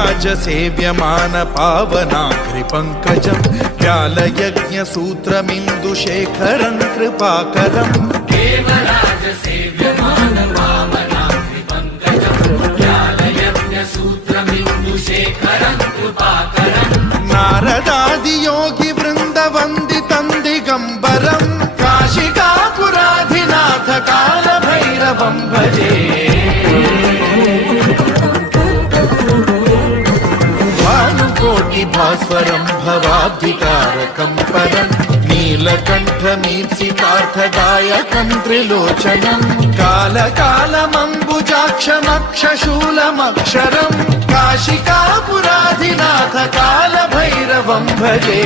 देवराजसेव्यमान पावनाघ्रिपङ्कजं व्यालयज्ञसूत्रमिन्दुशेखरं कृपाकरम् देवराजसेव्यमान पावनाघ्रिपङ्कजं व्यालयज्ञसूत्रमिन्दुशेखरं कृपाकरम् नारदादियोगिवृन्दवन्दितं दिगम्बरं काशिकापुराधिनाथ कालभैरवं भजे भास्वरं भवाब्धिकारकं परं नीलकण्ठमीप्सितार्थदायकं त्रिलोचनं कालकालमम्बुजाक्षमक्षशूलमक्षरं काशिकापुराधिनाथ कालभैरवं भजे।